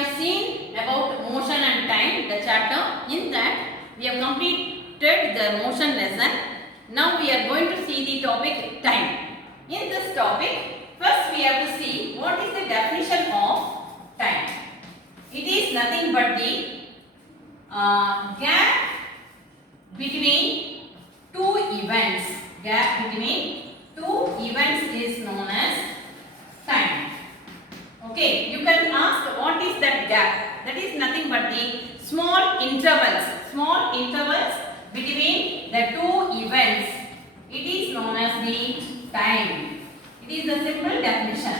have seen about motion and time, the chapter. In that, we have completed the motion lesson. Now we are going to see the topic time. In this topic, first we have to see what is the definition of time. It is nothing but the gap between two events. Gap between two events is known as time. Okay, you can ask what is that gap? That is nothing but the small intervals between the two events. It is known as the time. It is the simple definition.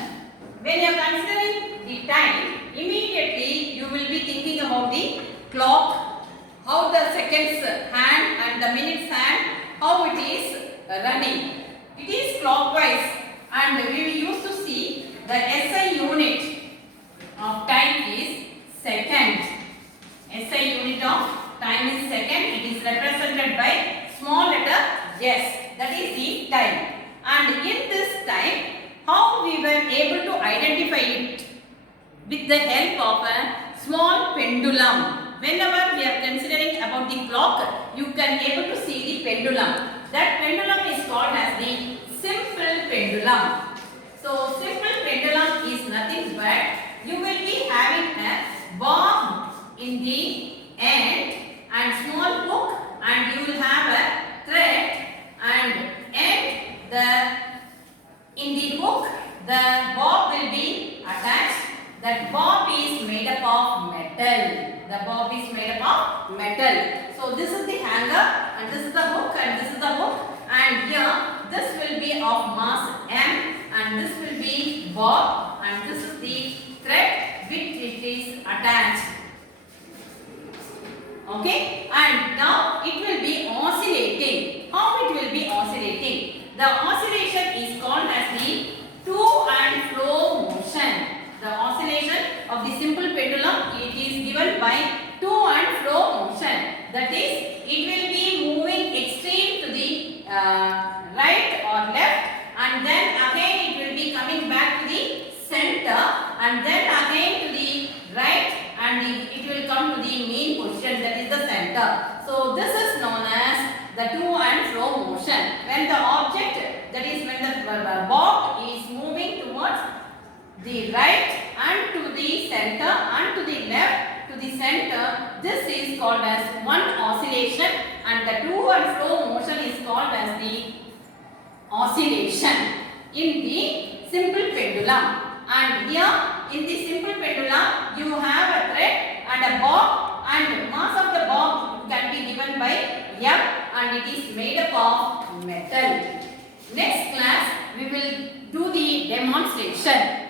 When you are considering the time, immediately you will be thinking about the clock, how the seconds hand and the minutes hand, how it is running. It is clockwise, and we used to see the SI unit of time is second. SI unit of time is second. It is represented by small letter s. That is the time. And in this time, how we were able to identify it? With the help of a small pendulum. Whenever we are considering about the clock, you can able to see the pendulum. That pendulum is called as the simple pendulum. So simple pendulum is nothing but you will be having a bob in the end and small hook, and you will have a thread, and in the hook the bob will be attached. That bob is made up of metal. The bob is made up of metal. So this is the hanger, and this is the hook, and this is the hook, and here this will be of mass M, and this will be bob, and this is the thread which it is attached. Okay, and now it will be oscillating. How it will be oscillating? The oscillation is called as the to and fro motion. The oscillation of the simple pendulum, it is given by to and fro motion. That is, it will be moving extreme to the right or left, and then again it will be coming back to the center, and then again to the right, and it will come to the mean position, that is the center. So this is known as the to and fro motion. When the object, that is when the bob is moving towards the right and to the center and to the left to the center, this is called as one oscillation, and the to and fro motion is called as the oscillation in the simple pendulum. And here in the simple pendulum you have a thread and a bob, and mass of the bob can be given by M, and it is made up of metal. Next class we will do the demonstration.